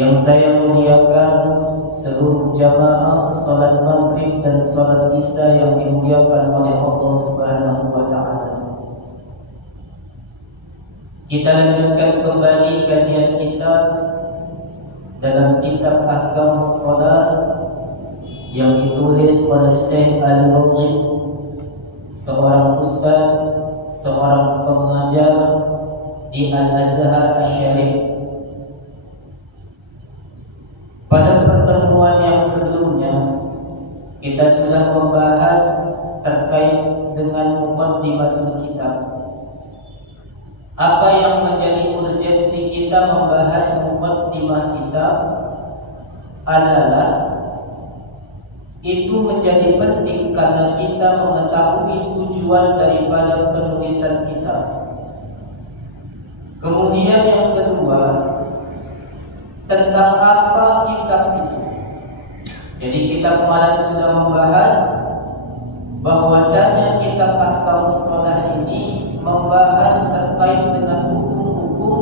Yang saya muliakan seluruh jamaah salat maghrib dan salat isya yang dimuliakan oleh Allah Subhanahu wa taala. Kita lanjutkan kembali kajian kita dalam kitab Ahkam Shalah yang ditulis oleh Syekh Ali Raghib, seorang ustaz, seorang pengajar di Al-Azhar Asy-Syarif. Pada pertemuan yang sebelumnya kita sudah membahas terkait dengan muqaddimatul kitab. Apa yang menjadi urgensi kita membahas muqaddimah kitab adalah itu menjadi penting karena kita mengetahui tujuan daripada penulisan kitab. Kemudian yang kedua, tentang apa kitab itu. Jadi kita kemarin sudah membahas bahwasanya kitab Ahkam Shalah ini membahas terkait dengan hukum-hukum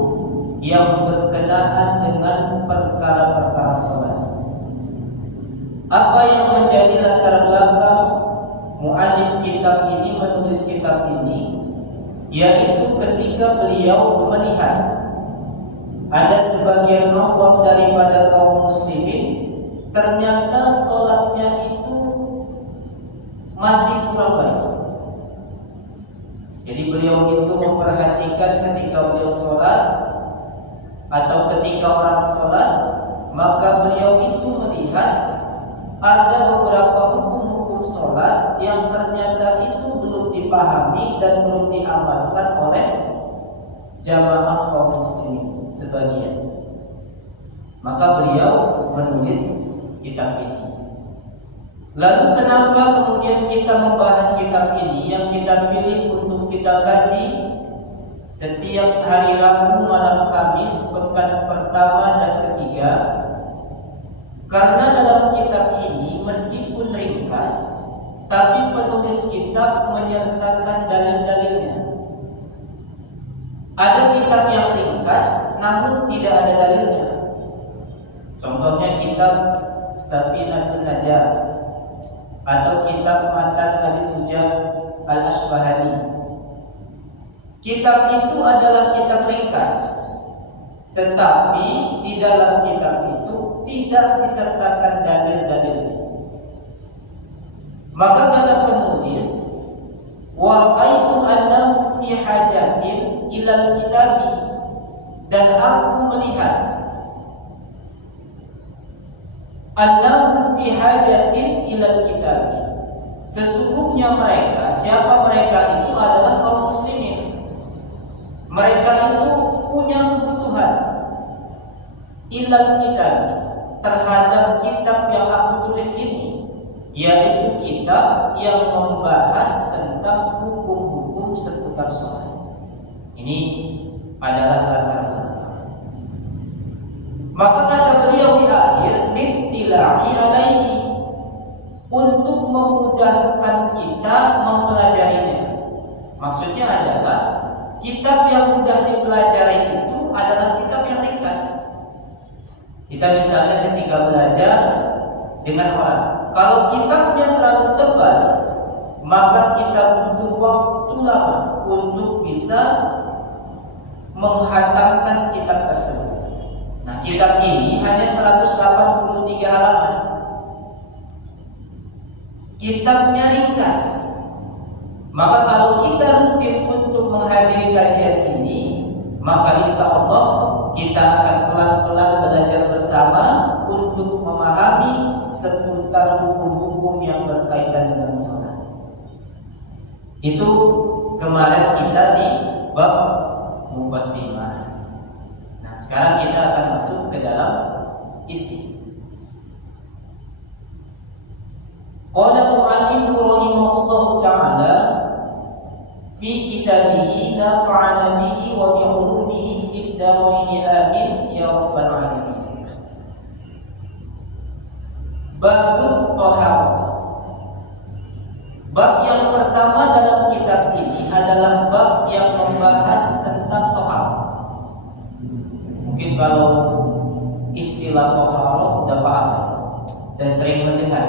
yang berkenaan dengan perkara-perkara salat. Apa yang menjadi latar belakang muallif kitab ini menulis kitab ini, yaitu ketika beliau melihat ada sebagian awam daripada kaum muslimin ternyata sholatnya itu masih kurang baik. Jadi beliau itu memperhatikan ketika beliau sholat atau ketika orang sholat, maka beliau itu melihat ada beberapa hukum-hukum sholat yang ternyata itu belum dipahami dan belum diamalkan oleh jamaah kaum muslimin sebagian. Maka beliau menulis kitab ini. Lalu kenapa kemudian kita membahas kitab ini yang kita pilih untuk kita kaji setiap hari Rabu malam Kamis pekan pertama dan ketiga? Karena dalam kitab ini meskipun ringkas, tapi penulis kitab menyertakan dalil-dalilnya. Ada kitab yang ringkas namun tidak ada dalilnya. Contohnya kitab Safinatun Najah atau kitab Matan Abi Suja Al-Asbahani. Kitab itu adalah kitab ringkas, tetapi di dalam kitab itu tidak disertakan dalil-dalilnya. Maka kata penulis, wa aitu annahu fi hajatin ilal kitabi, dan aku melihat annahu fi hajatin ilal kitabi, sesungguhnya mereka, siapa mereka itu adalah kaum muslimin. Mereka itu punya kebutuhan ilal kitabi, terhadap kitab yang aku tulis ini, yaitu kitab yang membahas tentang hukum-hukum seputar sholat. Ini adalah latar belakang. Maka kata beliau di akhir, littila'i alaihi, untuk memudahkan kita mempelajarinya. Maksudnya adalah kitab yang mudah dipelajari itu adalah kitab yang ringkas. Kita misalnya ketika belajar dengan orang, kalau kitabnya terlalu tebal, maka kita butuh waktu lama untuk bisa menghatamkan kitab tersebut. Nah, kitab ini hanya 183 halaman. Kitabnya ringkas. Maka kalau kita rutin untuk menghadiri kajian ini, maka insya Allah kita akan pelan-pelan belajar bersama untuk memahami seputar hukum-hukum yang berkaitan dengan sholat. Itu kemarin kita di bab muqaddimah. Nah, sekarang kita akan masuk ke dalam isi. Qala mu'allif rahimahullahu ta'ala fi kitabihi nafa'ana bihi wa bi'ulumihi fid daraini amin ya rabbal alamin. Babut Thaharah. Bab yang pertama dalam kitab ini adalah bab yang membahas tentang thaharah. Mungkin kalau istilah istilah toharoh udah paham dan sering mendengar.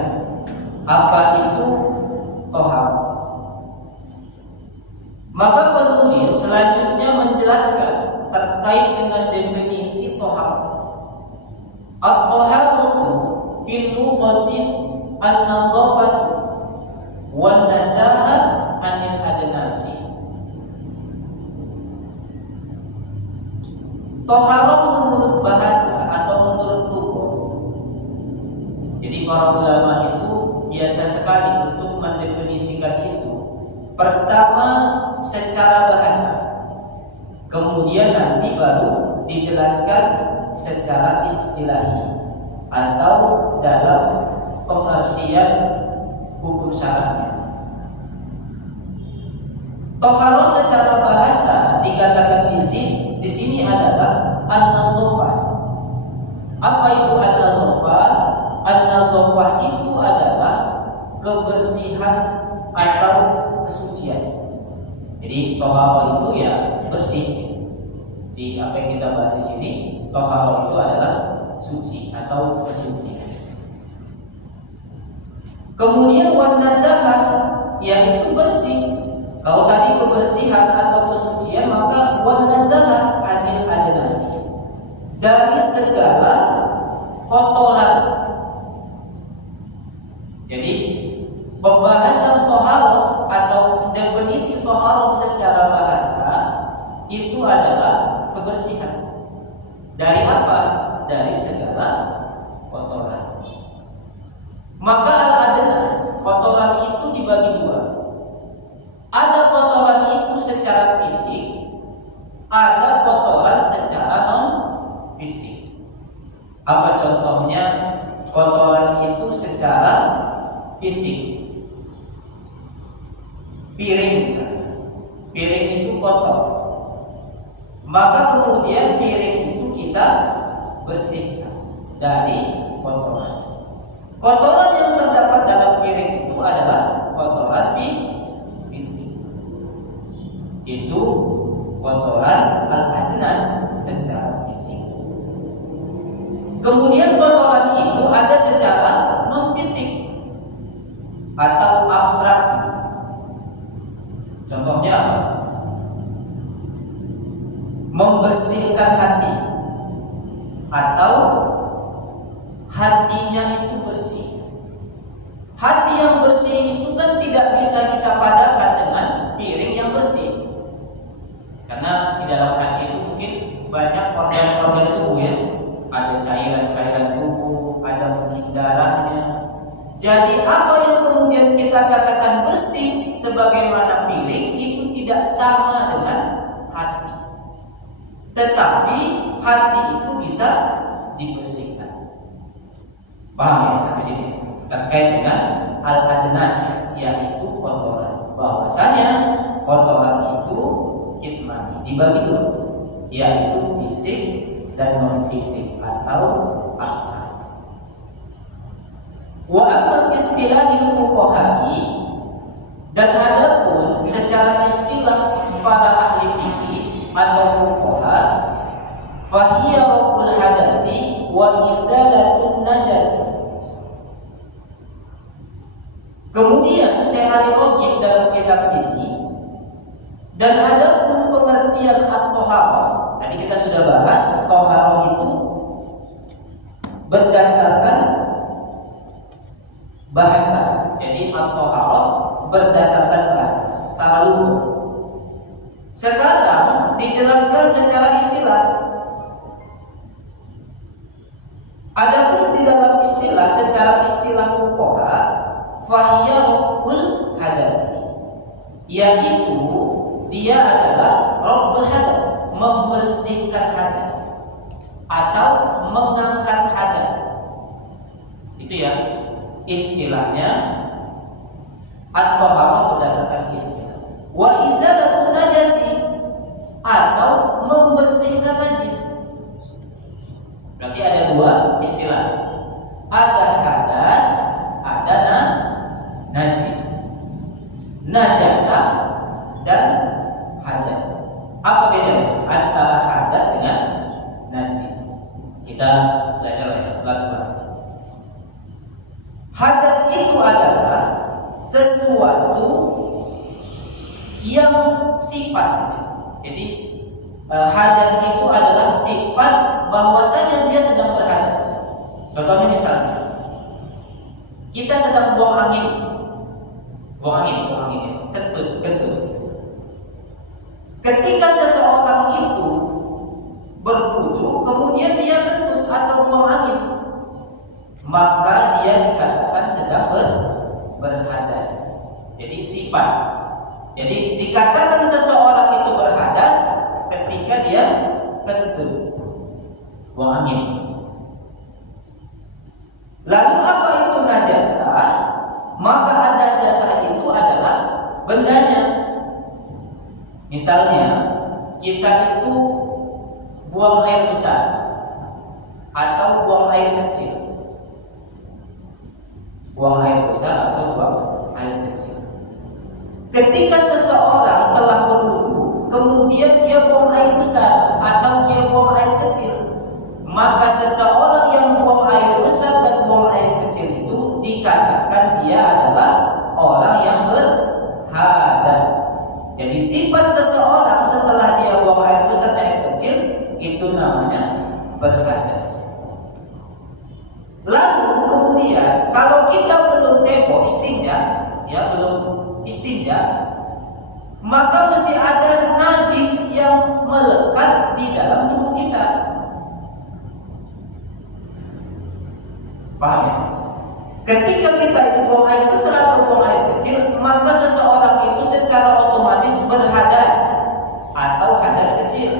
Apa itu toharoh? Maka penulis selanjutnya menjelaskan terkait dengan definisi toharoh. At-toharatu fil lughati an-nazafatu wan nazahah anil adnasi. Toharoh menurut bahasa atau menurut lugah. Jadi para ulama itu biasa sekali untuk mendefinisikan itu. Pertama secara bahasa, kemudian nanti baru dijelaskan secara istilahi atau dalam pengertian hukum syar'nya. Toharoh secara bahasa dikatakan di sini adalah an-nazafah. Apa itu an-nazafah? An-nazafah itu adalah kebersihan atau kesucian. Jadi toharoh itu ya bersih. Di apa yang kita bahas di sini, toharoh itu adalah suci atau kesucian. Kemudian wan nazahah, yaitu bersih. Kalau tadi kebersihan atau kesucian, maka wan nazahah anil adnasi, dari segala kotoran. Jadi pembahasan toharoh atau definisi toharoh secara bahasa itu adalah kebersihan. Dari apa? Dari segala kotoran. Maka al-adnas, kotoran itu dibagi dua. Ada kotoran itu secara fisik, ada kotoran secara non fisik. Apa contohnya kotoran itu secara fisik? Piring misalnya. Piring itu kotor. Maka kemudian piring itu kita bersihkan dari kotoran. Kotoran yang terdapat dalam piring itu adalah kotoran fisik. Itu kotoran al-adnas secara fisik. Kemudian kotoran itu ada secara non fisik atau abstrak. Contohnya apa? Membersihkan hati, atau hatinya itu bersih. Hati yang bersih itu kan tidak bisa kita padankan dengan piring yang bersih, karena di dalam hati itu mungkin banyak organ-organ tubuh ya. Ada cairan-cairan tubuh, ada mungkin darahnya. Jadi apa yang kemudian kita katakan bersih sebagaimana piring itu tidak sama dengan hati. Tetapi hati itu bisa dibersihkan. Paham ya sampai sini? Terkait dengan al-adnas, yaitu kotoran. Bahwasanya kotoran itu kismani, dibagi dua, yaitu fisik dan non fisik atau abstrak. Wa amma istilahil fuqaha'i, dan adapun secara istilah para ahli fikih atau fuqaha, fahiya rabbul hadathi wa izalatun najas. Kemudian Syekh Ali Ragib dalam kitab ini, dan adapun pengertian at-thaharah, tadi kita sudah bahas thaharah itu berdasarkan bahasa. Jadi at-thaharah berdasarkan bahasa secara lugu. Sekarang dijelaskan secara istilah. Adapun di dalam istilah, secara istilah fuqaha, fahiya rabbul hadath, yaitu dia adalah rabbul hadas, membersihkan hadas atau mengangkat hadas. Itu ya istilahnya. At-thaharah berdasarkan istilah. Wa izalatun najasi, atau membersihkan najis. Berarti ada dua istilah. Ada hadas, ada najis. Najasa dan hadas. Apa bedanya antara hadas dengan najis? Kita belajar yang sifat. Jadi hadas itu adalah sifat bahwasanya dia sedang berhadas. Contohnya misalnya kita sedang buang angin ya, kentut. Ketika seseorang itu berwudu kemudian dia kentut atau buang angin, maka dia dikatakan sedang berhadas. Jadi sifat. Jadi dikatakan seseorang itu berhadas ketika dia kentut, buang angin. Lalu apa itu najasah? Maka najasah itu adalah bendanya. Misalnya kita itu buang air besar atau buang air kecil. Buang air besar atau buang air kecil. Ketika seseorang telah berwudu, kemudian dia buang air besar atau dia buang air kecil, maka seseorang yang buang air besar dan buang air kecil itu dikatakan dia adalah orang yang berhadas. Jadi sifat seseorang setelah dia buang air besar dan air kecil itu namanya berhadas. Lalu kemudian kalau kita belum cebok istinja, ya belum istinja, maka masih ada najis yang melekat di dalam tubuh kita. Paham ya? Ketika kita itu buang air besar atau buang air kecil, maka seseorang itu secara otomatis berhadas atau hadas kecil.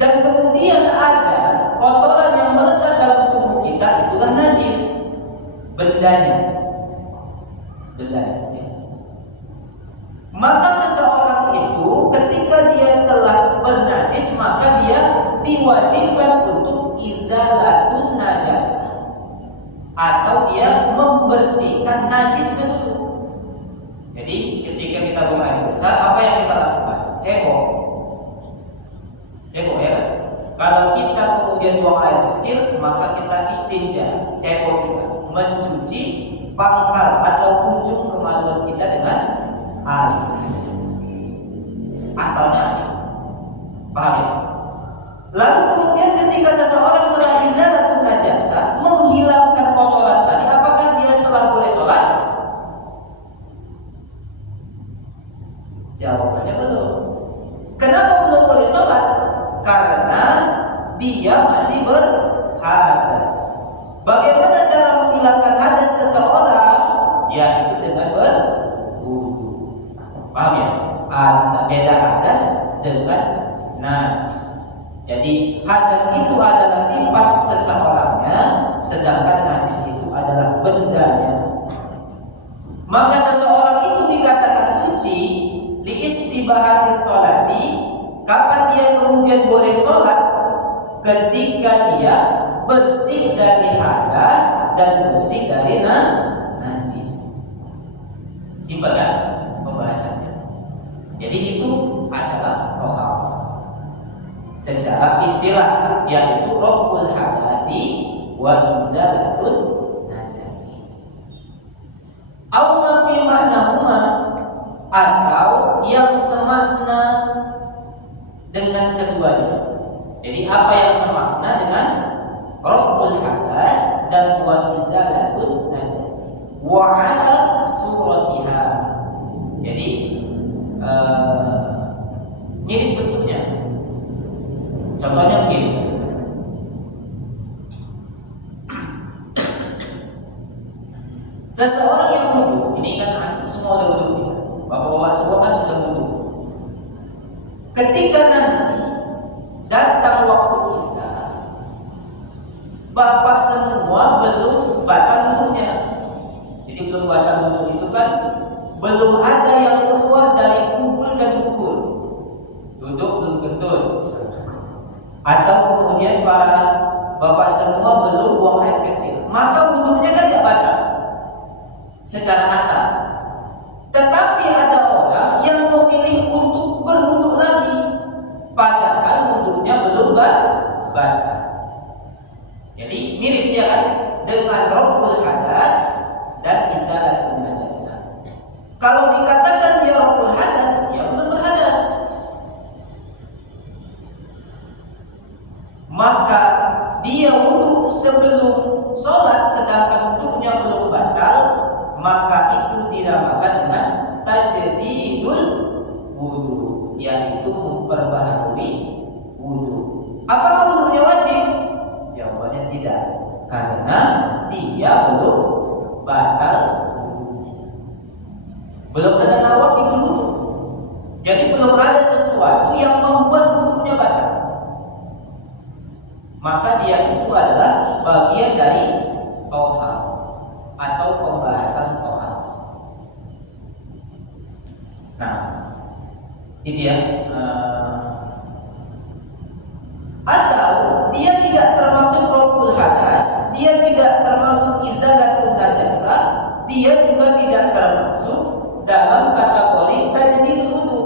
Dan kemudian ada kotoran yang melekat dalam tubuh kita, itulah najis, bendanya. Ya. Maka seseorang itu ketika dia telah bernajis, maka dia diwajibkan untuk izalatun najasah, atau dia membersihkan najisnya dulu. Jadi ketika kita buang air besar, apa yang kita lakukan? Cebok ya kan? Kalau kita kemudian buang air kecil, maka kita istinja, cebok juga, mencuci pangkal atau ujung kemaluan kita dengan air. Asalnya air. Paham ya? Lalu kemudian ketika seseorang telah izalatun najasah, menghilangkan kotoran tadi, apakah dia telah boleh sholat? Jawabannya belum. Kenapa belum boleh sholat? Karena dia masih berhadas. Bagaimana cara menghilangkan hadas seseorang? Yaitu dengan berwudu. Paham ya? Beda hadas dengan najis. Jadi hadas itu adalah sifat seseorangnya, sedangkan najis itu adalah bendanya. Maka seseorang itu dikatakan suci liistibahati sholati. Kapan dia kemudian boleh sholat? Ketika dia bersih dari hadas dan bersih dari najis. Simpel kan pembahasannya? Jadi itu adalah tohar secara istilah, yaitu rabbul hadathi wa izalatun najasi. Au ma fi ma'nahuma, atau yang semakna dengan keduanya. Jadi apa yang semakna dengan rabbul hadas dan wa izalatun najasi wa ala suratiha. Jadi mirip bentuknya. Contohnya begini. Seseorang yang wudu, ini kan antum semua udah wudu, bapak-bapak semua kan sudah wudu. Ketika nanti datang waktu isya, bapak semua belum batal wudunya. Jadi belum batal wudu itu kan belum ada yang keluar dari kubul dan dubur. Duduk belum kentut. Atau kemudian para bapak semua belum buang air kecil, maka wudunya kan tidak batal secara asal. Tetapi ada orang yang memilih untuk berwudu lagi, padahal wudunya belum batal. Jadi mirip ya kan dengan rabbul hadas dan izalatun najasah. Kalau dikatakan dinamakan dengan tajdidul wudu, yaitu memperbaharui wudu. Apakah wudunya wajib? Jawabannya tidak, karena dia belum batal wudu. Belum ada nawaqidul wudu. Jadi belum ada sesuatu yang membuat wudunya batal. Maka dia itu adalah bagian dari tohar atau pembahasan tohar. Nah, itu ya. Atau dia tidak termasuk raful hadas, dia tidak termasuk izalatun najasa, dia juga tidak termasuk dalam kategori tajdidul wudu.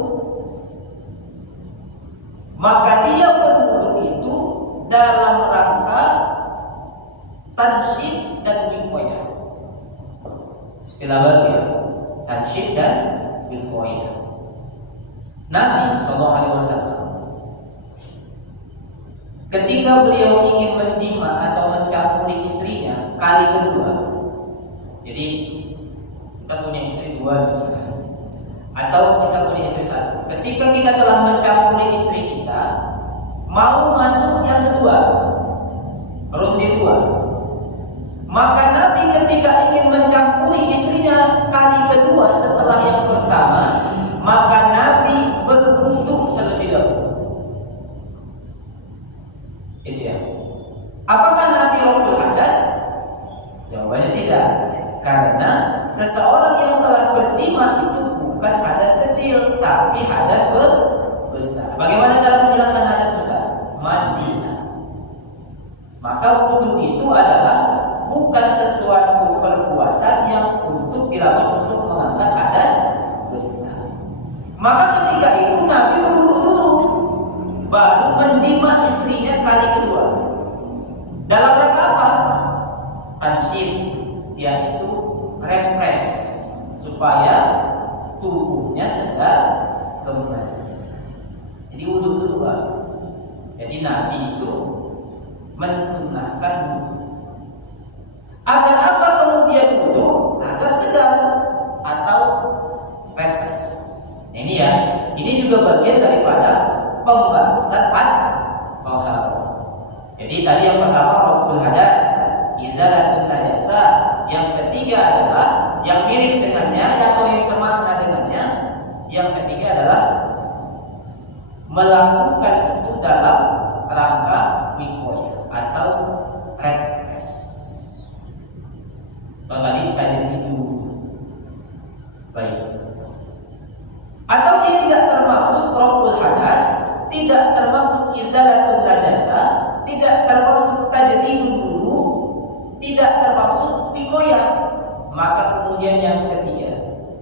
Maka dia berwudu itu dalam rangka tansyid dan wiqayah. Istilah baru ya, tansyid dan wiqayah. Nabi SAW ketika beliau ingin menjima atau mencampuri istrinya kali kedua, jadi kita punya istri dua misalnya, atau kita punya istri satu. Ketika kita telah mencampuri istri kita, mau masuk yang kedua, ronde dua, maka Nabi ketika ingin mencampuri istrinya kali kedua setelah yang pertama, maka Nabi berwudu terlebih dahulu. Itu ya. Apakah Nabi raful hadas? Jawabannya tidak, karena seseorang yang telah berjima itu bukan hadas kecil, tapi hadas besar. Bagaimana cara menghilangkan hadas besar? Mandi besar. Maka wudu itu adalah bukan sesuatu perbuatan yang untuk dilakukan untuk mengangkat hadas besar. Maka ketika itu Nabi berwudu dulu, baru menjima istrinya kali kedua. Dalam rangka apa? Tansyid, yaitu refresh, supaya tubuhnya segar kembali. Jadi wudu kedua. Jadi Nabi itu mensunnahkan wudu. Agar apa kemudian wudu? Agar segar atau refresh. Ini ya, ini juga bagian daripada pembahasan tohar. Jadi tadi yang pertama raful hadas, izalatun najasa. Yang ketiga adalah yang mirip dengannya atau yang semakna dengannya. Yang ketiga adalah melakukan itu dalam rangka wiqayah atau refresh. Tadi itu baik. Atau dia tidak termasuk raful hadas, tidak termasuk izalatun najasa, tidak termasuk tajdidul wudu, tidak termasuk wiqayah. Maka kemudian yang ketiga,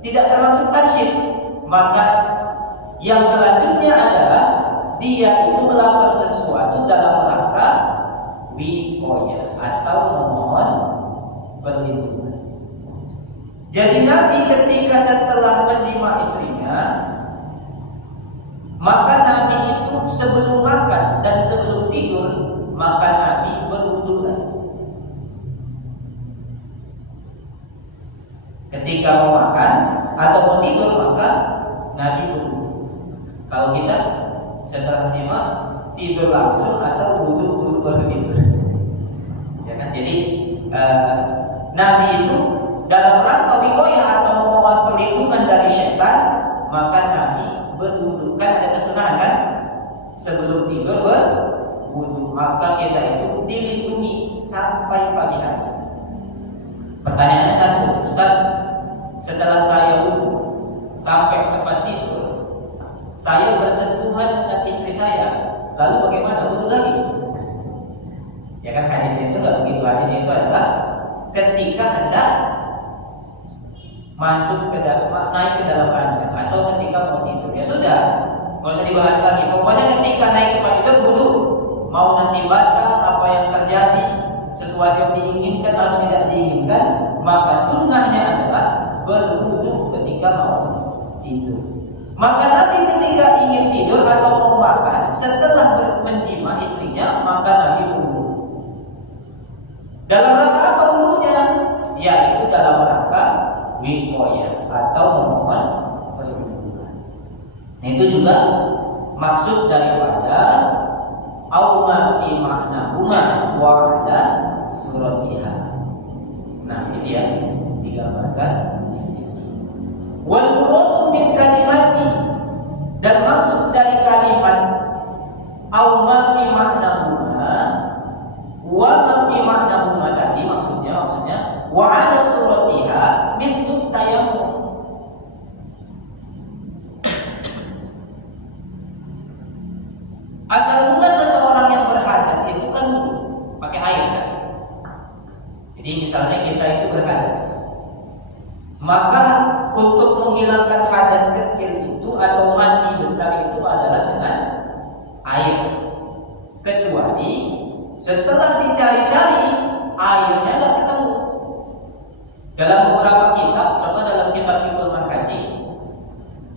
tidak termasuk tansyid. Maka yang selanjutnya adalah dia itu melakukan sesuatu dalam rangka wiqayah atau memohon perlindungan. Jadi Nabi ketika setelah menjima istrinya, maka Nabi itu sebelum makan dan sebelum tidur, maka Nabi berwudu lagi. Ketika mau makan atau mau tidur, maka Nabi berwudu. Kalau kita setelah menjima tidur langsung atau wudu dulu baru tidur, ya kan? Jadi Nabi itu dalam rangka wiqayah atau memohon perlindungan dari syaitan, maka Nabi berwudu. Kan ada kesunahan kan? Sebelum tidur berwudu. Maka kita itu dilindungi sampai pagi hari. Pertanyaannya satu, Ustaz, setelah saya wudu sampai tempat tidur, saya bersentuhan dengan istri saya, lalu bagaimana? Wudu lagi? Ya kan, hadisnya itu nggak begitu. Hadisnya itu adalah ketika hendak masuk ke dalam, naik ke dalam ranjang atau ketika mau tidur, ya sudah, nggak usah dibahas lagi. Pokoknya ketika naik tempat tidur wudu. Mau nanti batal apa yang terjadi, sesuatu yang diinginkan atau tidak diinginkan, maka sunnahnya adalah berwudu ketika mau tidur. Maka Nabi ketika ingin tidur atau mau makan setelah menjima istrinya, maka Nabi berwudu. Dalam rangka apa wudunya? Yaitu dalam rangka wiqayah atau memohon perlindungan. Nah, itu juga maksud daripada au ma fi ma'nahuma wa ala suratiha. Nah, itu ya digambarkan di sini. Wal muradu min kalimati, dan maksud dari kalimat au ma fi ma'nahuma wa ma fi ma'nahuma tadi maksudnya wa ala suratiha mislu tayammum. Asal mula seseorang yang berhadas itu kan wudu pakai air kan. Jadi misalnya kita itu berhadas, maka untuk menghilangkan hadas kecil itu atau mandi besar itu adalah dengan air. Kecuali setelah dicari-cari airnya nggak ketemu. Dalam beberapa kitab, coba dalam kitab Fiqhul Manhaji,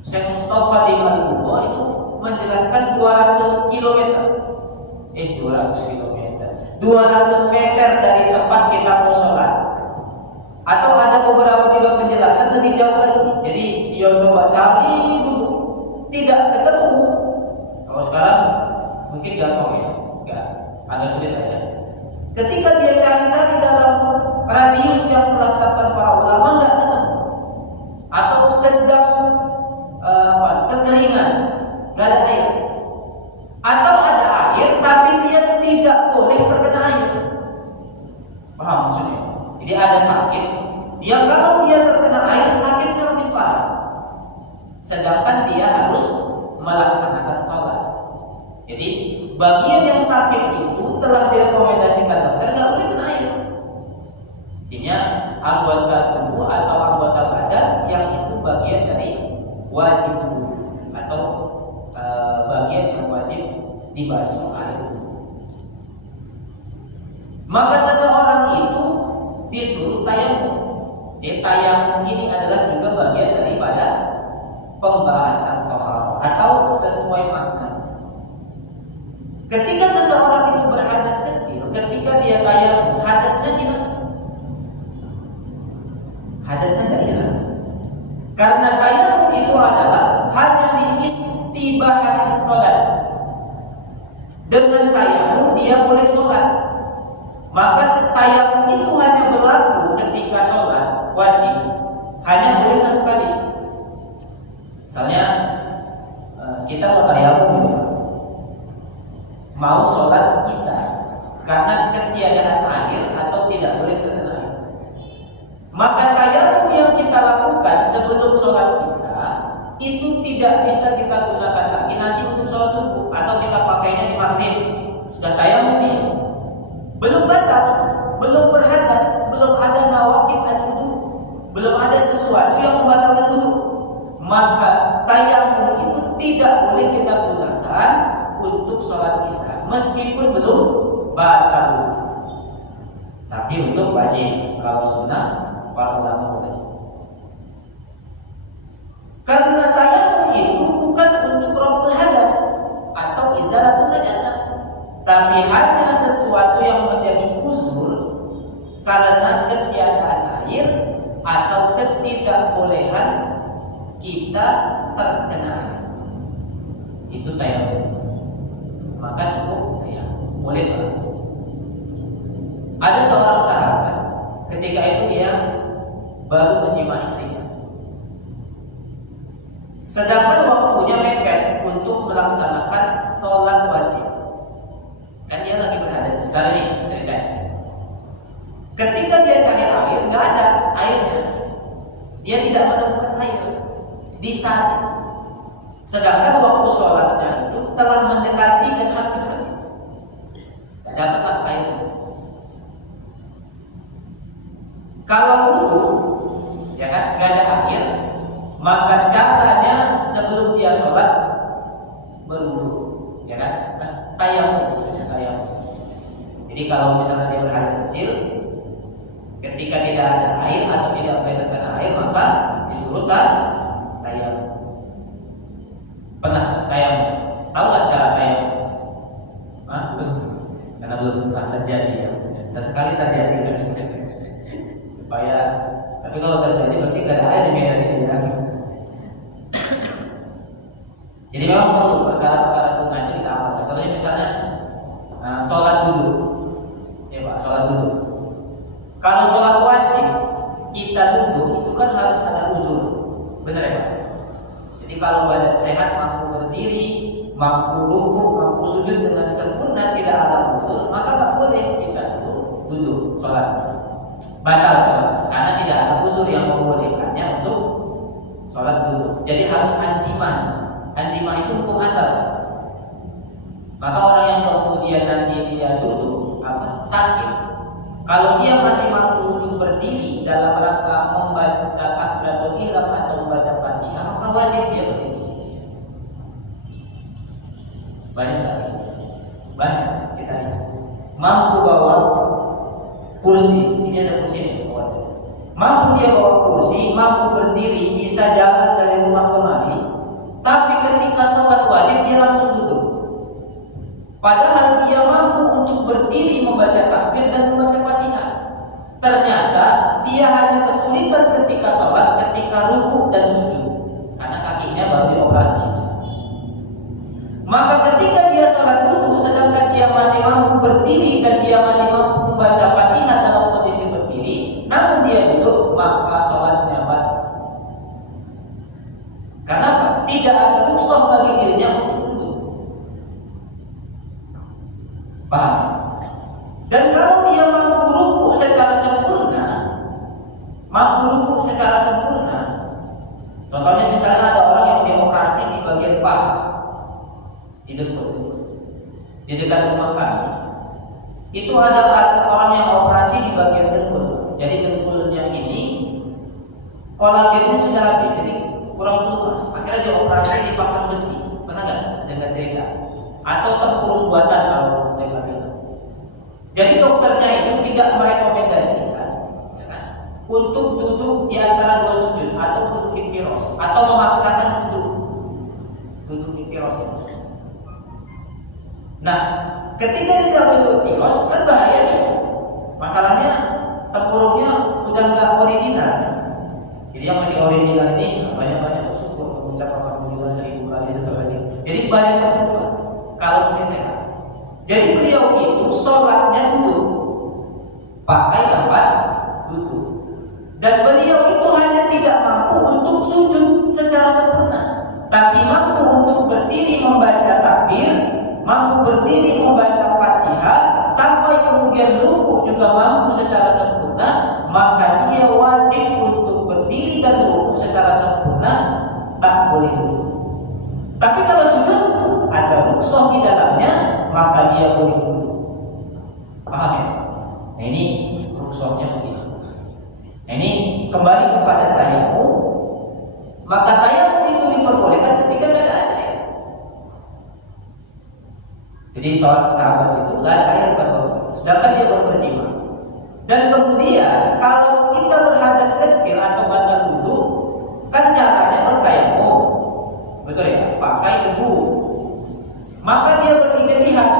Syekh Mustafa di Al-Bukhari itu menjelaskan 200 km. 200 meter dari tempat kita mau sholat. Atau ada beberapa juga penjelasan lebih jauh lagi. Jadi dia coba cari dulu, tidak ketemu. Kalau sekarang mungkin gampang ya, enggak agak sulit aja. Ketika dia cari-cari dalam radius yang telah ditetapkan para ulama enggak ketemu. Atau sedang kekeringan, enggak ada air. Atau ada air tapi dia tidak boleh terkena air. Paham maksudnya? Jadi ada sakit yang kalau dia terkena air sakitnya makin parah. Sedangkan dia harus melaksanakan sholat. Jadi bagian yang sakit itu telah direkomendasikan dokter nggak boleh kena air. Intinya anggota tubuh atau anggota badan yang itu bagian dari wajib atau bagian yang wajib dibasuh air. Maka seseorang itu disuruh tayamum. Tayamum ini adalah juga bagian daripada pembahasan taharah atau sesuai maknanya. Ketika seseorang itu berhadas kecil, ketika dia tayamum, hadasnya hilang. Hadasnya tidak hilang. Karena tayamum itu adalah hanya liistibahat sholat. Dengan tayamum dia boleh sholat. Maka tayamum itu hanya berlaku ketika sholat wajib, hanya boleh satu kali. Misalnya kita mau tayamum gitu, mau sholat isya, karena ketiadaan air atau tidak boleh terkena air. Maka tayamum yang kita lakukan sebelum sholat isya itu tidak bisa kita gunakan lagi nanti untuk sholat subuh, atau kita pakainya di maghrib. Sudah tayamum nih, belum batal, belum berhadas, belum ada nawaqid al-wudu, belum ada sesuatu yang membatalkan wudu, maka tayamum itu tidak boleh kita gunakan untuk sholat isya meskipun belum batal. Tapi untuk wajib, kalau sunnah para ulama boleh. Karena tayamum itu bukan untuk raf'ul hadas atau izalatul najasah, tapi hanya sesuatu yang menjadi uzur karena ketiadaan air atau ketidakbolehan kita terkena air. Itu tayamum. Maka cukup tayamum, boleh sholat. Ada seorang sahabat ketika itu dia baru menjima istrinya, sedangkan waktunya mepet untuk melaksanakan sholat wajib. Kan dia lagi berhadas besar nih ceritanya. Ketika dia cari air, nggak ada airnya. Dia tidak menemukan air di saat itu. Sedangkan waktu sholatnya itu telah mendekati dan hampir habis. Tidak dapatlah airnya. Kalau wudu, ya kan, nggak ada air, maka caranya sebelum dia sholat berwudu, ya kan? Tayamum, maksudnya tayamum. Jadi kalau misalnya dia berhadas kecil, ketika tidak ada air atau tidak boleh terkena air, maka disuruh tayamum. Pernah tayamum? Tahu nggak cara tayamum? Belum, karena belum pernah terjadi ya. Sesekali terjadi kan? Supaya, tapi kalau terjadi berarti nggak ada air di medan itu. Jadi memang perlu perkara-perkara sunnah itu kita amalkan. Contohnya misalnya sholat duduk, ya Pak, sholat duduk. Kalau sholat wajib kita duduk itu kan harus ada uzur, benar ya Pak? Jadi kalau badan sehat mampu berdiri, mampu rukuk, mampu sujud dengan sempurna, tidak ada uzur, maka tak boleh kita itu duduk sholat, batal sholat, karena tidak ada uzur yang membolehkannya untuk sholat duduk. Jadi harus ansimah. Ansimah itu hukum asal. Maka orang yang kemudian nanti dia duduk sakit, kalau dia masih mampu untuk berdiri dalam rangka membaca takbiratul ihram atau membaca Fatihah, maka wajib dia berdiri. Banyak tak? Banyak. Kita lihat. Mampu bawa kursi, sini ada kursi ini. Mampu dia bawa kursi, mampu berdiri, bisa jalan dari rumah kemari, tapi ketika sholat wajib dia langsung duduk. Padahal dia mampu untuk berdiri membaca takbir dan membaca Fatihah. Ternyata dia hanya kesulitan ketika sholat, ketika rukuk dan sujud, karena kakinya baru dioperasi. Maka ketika dia sholat duduk, sedangkan dia masih mampu berdiri dan dia masih mampu membaca Fatihah dalam kondisi berdiri, namun dia duduk, maka sholatnya batal. Kenapa? Tidak ada rukhsah bagi dirinya untuk duduk. Paham? Dan kalau dia mampu rukuk secara sempurna, contohnya misalnya ada orang yang dioperasi di bagian paha, di dekat rumah kami, itu ada orang yang operasi di bagian dengkul. Jadi dengkulnya ini kolagennya sudah habis, jadi kurang luas. Akhirnya dia operasi dipasang besi, pernah nggak dengan zeka atau tempurung buatan kalau mereka bilang. Jadi dokternya itu tidak merekomendasikan, ya kan, untuk duduk di antara dua sujud atau duduk iftiros atau memaksakan duduk iftiros itu. Nah, ketika dia duduk iftiros kan bahaya nih. Masalahnya tempurungnya udah nggak original. Jadi yang masih original ini banyak-banyak bersyukur, mengucap alhamdulillah 1000 kali setelah ini. Jadi banyak bersyukur kalau masih sehat. Jadi beliau itu sholatnya duduk, pakai tempat duduk, dan beliau itu hanya tidak mampu untuk sujud secara sempurna, tapi mampu untuk berdiri membaca takbir, mampu berdiri membaca Fatihah, sampai kemudian ruku juga mampu secara sempurna. Maka dia wajib untuk berdiri dan ruku secara sempurna, tak boleh duduk. Tapi kalau sujud ada rukhsah di dalamnya, maka dia boleh duduk. Paham ya? Nah ini rukhsahnya begitu. Nah ini kembali kepada tayamum. Maka tayamum itu diperbolehkan ketika tidak ada air. Jadi seorang sahabat itu tidak ada air pada waktu itu, sedangkan dia baru berjima. Dan kemudian kalau kita berhadas kecil atau batal wudu, kan caranya bertayamum, betul ya? Pakai debu. Maka dia berijtihad.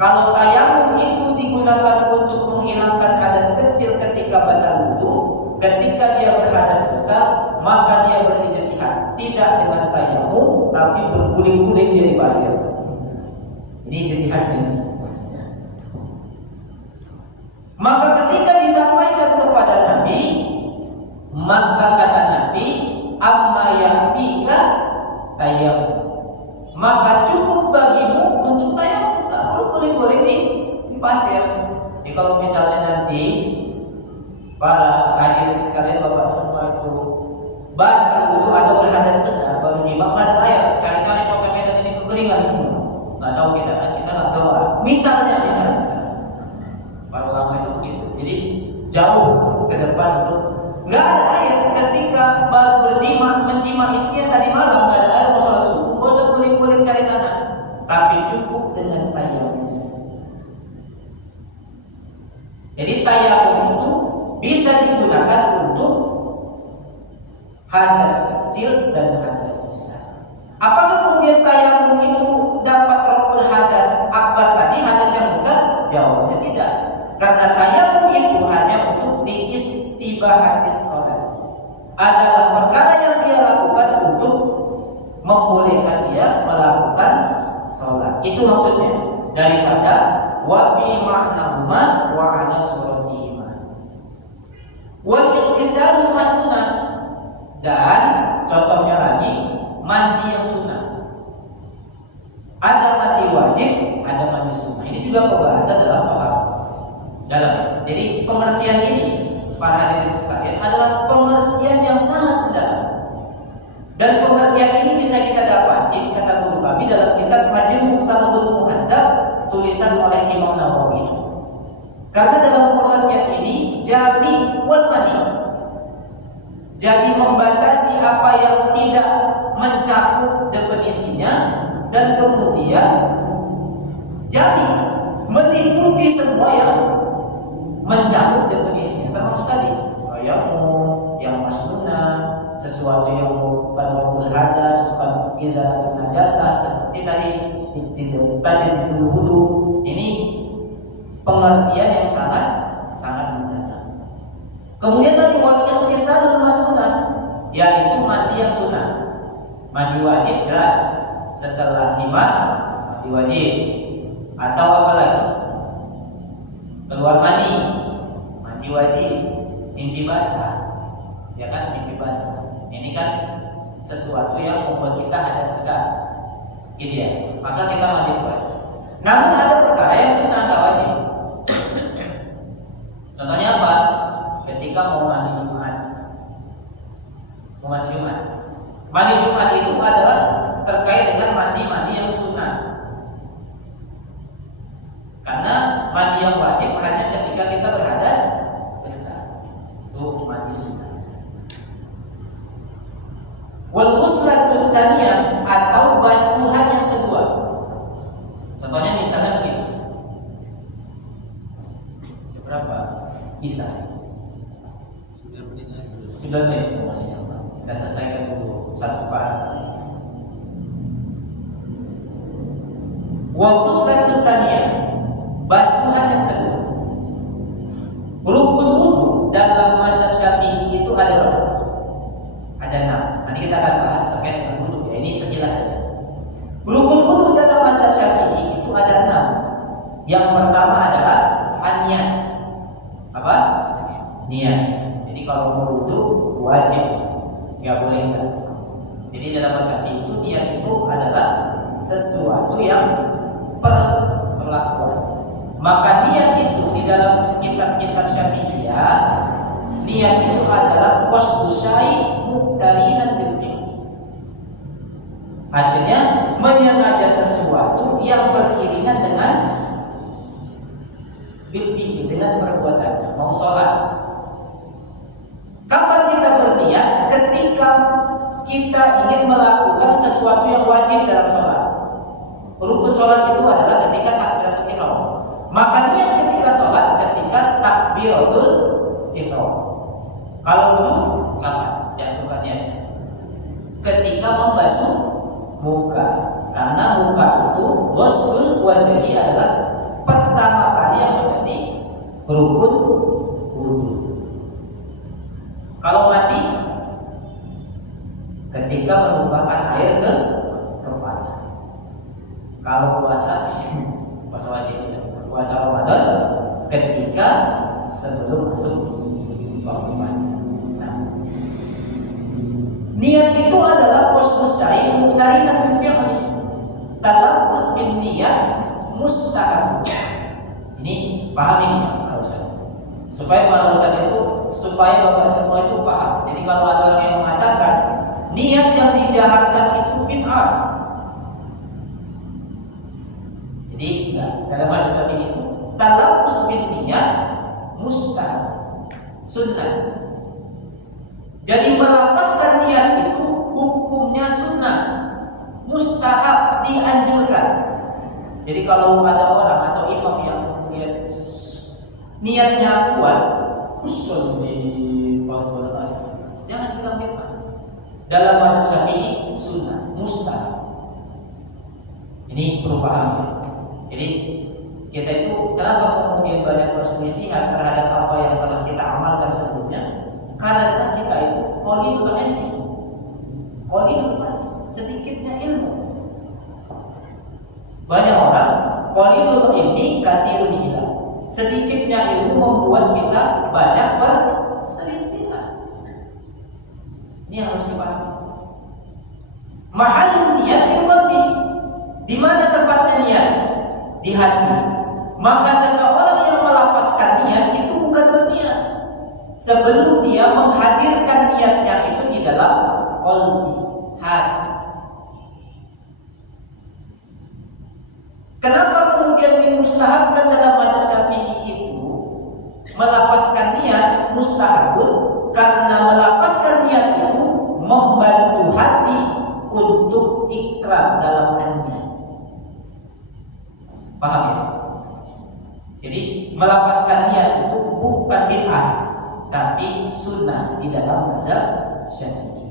Kalau tayamum itu digunakan untuk menghilangkan hadas kecil ketika batal wudu, ketika dia berhadas besar, maka dia berijtihad tidak dengan tayamum, tapi berguling-guling dia di pasir. Ini ijtihadnya. Maka ketika disampaikan kepada Nabi, maka kata Nabi, amma yakfika tayamum. Maka cukup bagimu untuk tayamum, tak perlu guling-guling di pasir. Jadi kalau misalnya nanti para hadirin sekalian, bapak semua itu batal wudu atau berhadas besar, baru jima nggak ada air, cari-cari topeng medan ini kekeringan semua. Nggak tahu kita kan, kita nggak doa. Misalnya. Para ulama itu begitu. Jadi jauh ke depan untuk nggak ada air ketika baru menjima istrinya tadi malam, nggak ada air, mau sholat subuh, mau usah guling-guling cari tanah, tapi cukup dengan tayamum. Jadi tayamum itu bisa digunakan untuk hadas kecil dan hadas besar. Apakah kemudian tayamum itu dapat raful hadas akbar tadi, hadas yang besar? Jawabannya tidak. Karena tayamum itu hanya untuk diistibahatis sholat, adalah perkara yang dia lakukan untuk membolehkan Itu maksudnya daripada wa bi ma'nahuma wa ala suratihima. Wal ightisalul masnunah, dan contohnya lagi mandi yang sunnah. Ada mandi wajib, ada mandi sunnah. Ini juga pembahasan dalam taharah. Jadi pengertian ini para hadirin sekalian adalah pengertian yang sangat mendalam. Dan pengertian ini bisa kita dapati kata guru kami dalam kitab Majmu' Sanadul Muhazzab tulisan oleh Imam Nawawi itu. Karena dalam pengertian ini jami wal mani, jadi membatasi apa yang tidak mencakup definisinya, dan kemudian jami meliputi semua yang mencakup definisinya, termasuk tadi tayammum yang masnunah, sesuatu yang bukan wabul hadas, bukan izalatun najasah, seperti tadi tajdidul wudu. Ini pengertian yang sangat mendalam. Kemudian tadi wal ightisalul masnunah, yaitu mandi yang sunnah. Mandi wajib jelas, setelah jima mandi wajib. Atau apa lagi? Keluar mandi wajib, mimpi basah. Ya kan, mimpi basah. Ini kan sesuatu yang membuat kita hadas besar, gitu ya. Maka kita mandi wajib. Namun ada perkara yang sunnah nggak wajib. Contohnya apa? Ketika mau mandi Jumat. Mandi Jumat itu adalah terkait dengan mandi yang sunnah. Karena mandi yang wajib hanya ketika kita berhadas besar. Itu mandi sunnah. Wal ghuslatul tsaniyah, atau basuhan yang kedua. Contohnya misalnya begini. Berapa? Bisa. Sudah masih sama. Kita selesaikan dulu satu paragraf. Wal ghuslatul tsaniyah, basuhan yang kedua. Rukun wudu dalam mazhab Syafi'i itu ada berapa? Ada 6. Nanti kita akan bahas terkait dengan wudu ya. Ini sekilas saja. Rukun wudu dalam mazhab Syafi'i itu ada 6. Yang pertama adalah an-niyat. Apa? Niat. Jadi kalau mau wudu wajib, nggak boleh enggak. Jadi dalam mazhab Syafi'i itu niat itu adalah sesuatu yang perlakuan. Maka niat itu di dalam kitab-kitab Syafi'iyah, niat itu adalah qasdu syai' muqtarinan bil fi'li. Artinya menyengaja sesuatu yang beriringan dengan bil fi'li, dengan perbuatan. Mau sholat, kapan kita berniat? Ketika kita ingin melakukan sesuatu yang wajib dalam sholat. Rukun sholat itu adalah ketika takbiratul ihram. Maka niat ketika sholat ketika takbiratul ihram. Kalau wudu kapan jatuhkan niatnya? Ketika membasuh muka, karena muka itu ghuslul wajhi adalah pertama kali yang menjadi rukun wudu. Kalau mandi ketika menumpahkan air ke kepala. Kalau puasa wajib ya. Puasa Ramadan ketika sebelum masuk waktu mandi. Nah, niat itu adalah qasdu syai' muqtarinan bil fi'li. Talaffuz bin niyat mustahab. Ini paham ini harusnya. Supaya para ustaz itu, supaya Bapak semua itu paham. Jadi kalau ada orang yang mengatakan niat yang dijaharkan itu bid'ah, jadi enggak, dalam mazhab ini itu talaffuz bin niyat mustahab, sunnah. Jadi melafazkan niat itu hukumnya sunnah, mustahab, dianjurkan. Jadi kalau ada orang atau imam yang kemudian niatnya kuat, usolli fardhu asr, jangan bilang bid'ah. Dalam mazhab Syafi'i sunnah, mustahab. Ini perubahannya. Jadi kita itu kenapa kemudian banyak perselisihan terhadap apa yang telah kita amalkan sebelumnya? Karena kita itu qalilul ilmi, qalilul fahmi, sedikitnya ilmu. Banyak orang qalilul ilmi katsirul hilal. Sedikitnya ilmu membuat kita banyak berselisihan. Ini harus dipahami. Mahallun niat fil qalbi. Di mana tempatnya niat? Di hati. Maka seseorang yang melapaskan niat itu bukan berniat sebelum dia menghadirkan niatnya itu di dalam qalbi, hati. Kenapa kemudian dimustahabkan dalam mazhab Syafi'i itu melapaskan niat mustahabun? Karena melapaskan niat itu membantu hati untuk ikrar dalam niat. Paham ya? Jadi melapaskan niat itu bukan bid'ah, tapi sunnah di dalam mazhab Syafi'i.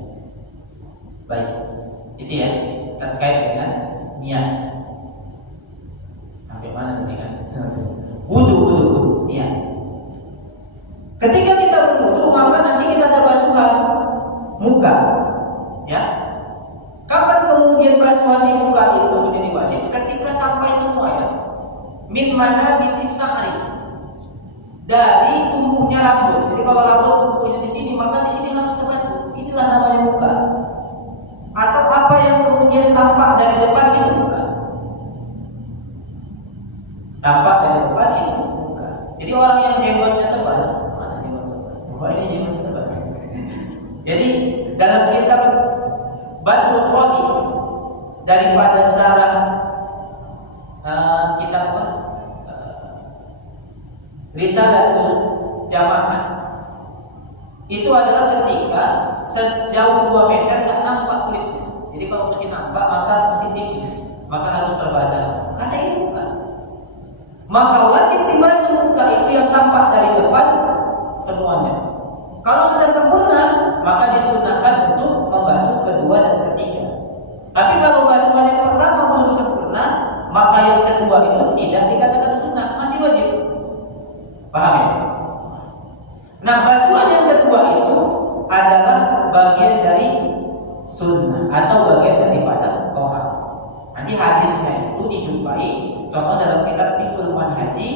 Baik, itu ya terkait dengan niat. Sampai mana tadi kan? Wudu niat. Ketika kita berwudu maka nanti kita ada basuhan muka, ya. Kapan kemudian basuhan di muka itu menjadi wajib? Ketika sampai semua ya. Min mana bitisai, dari tumbuhnya rambut. Jadi kalau rambut tumbuhnya di sini maka di sini harus terbasuh. Inilah namanya muka. Atau apa yang kemudian tampak dari depan itu muka. Tampak dari depan itu muka. Jadi orang yang jenggotnya tebal, mana jenggot tebal? Oh, ini jenggot tebal. Jadi dalam kitab Badrul Qadi daripada syarah kitab Risalatul Jamaah itu adalah ketika sejauh 2 meter nggak nampak kulitnya. Jadi kalau masih nampak maka masih tipis, maka harus terbasah semua. Karena ini muka, maka wajib dibasuh muka itu yang tampak dari depan semuanya. Kalau sudah sempurna maka disunahkan untuk membasuh kedua dan ketiga. Tapi kalau basuhan yang pertama belum sempurna, maka yang kedua itu tidak dikatakan sunnah, masih wajib. Paham ya? Nah, basuhan yang kedua itu adalah bagian dari sunnah atau bagian daripada tohar. Nanti hadisnya itu dijumpai contoh dalam kitab Fiqhul Manhaji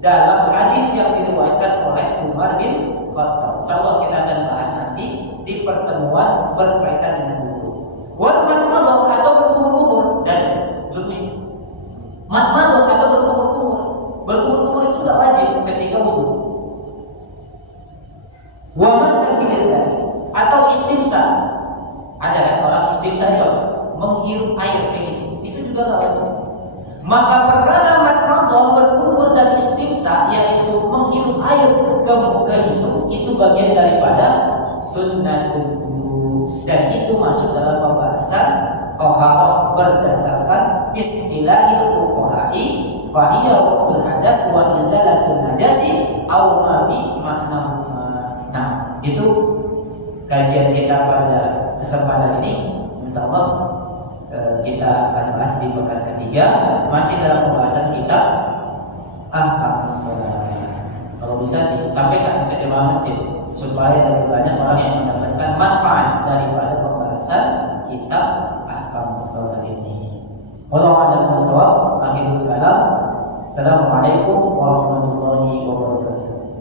dalam hadis yang diriwayatkan oleh Umar bin Khattab. Insyaallah kita akan bahas nanti di pertemuan berkaitan dengan wudu. Wal madmadah atau berkumur-kumur dan lebih. Madmadah atau berkumur-kumur. Berkumur-kumur itu enggak wajib ketika wudu. Wa masakil atau istimsa. Ada kan orang istimsa itu menghirup air kayak gitu. Itu juga enggak wajib. Maka perkara madmadah, berkumur dan istimsa yaitu menghirup air ke muka itu bagian daripada sunnatul wudu dan itu masuk dalam pembahasan taharah berdasarkan istilahil fuqaha'i fa hiya raf'ul hadas wa izalatul najasi aw ma fi ma'nahuma. Nah, itu kajian kita pada kesempatan ini. Insyaallah kita akan bahas di pekan ketiga masih dalam pembahasan kita ahkam shalah. Kalau bisa disampaikan ke jemaah masjid supaya lebih banyak orang yang mendapatkan manfaat daripada pembahasan kitab ahkam shalah ini. Wallahu a'lam bishawab. Akhirul kalam. Assalamualaikum warahmatullahi wabarakatuh.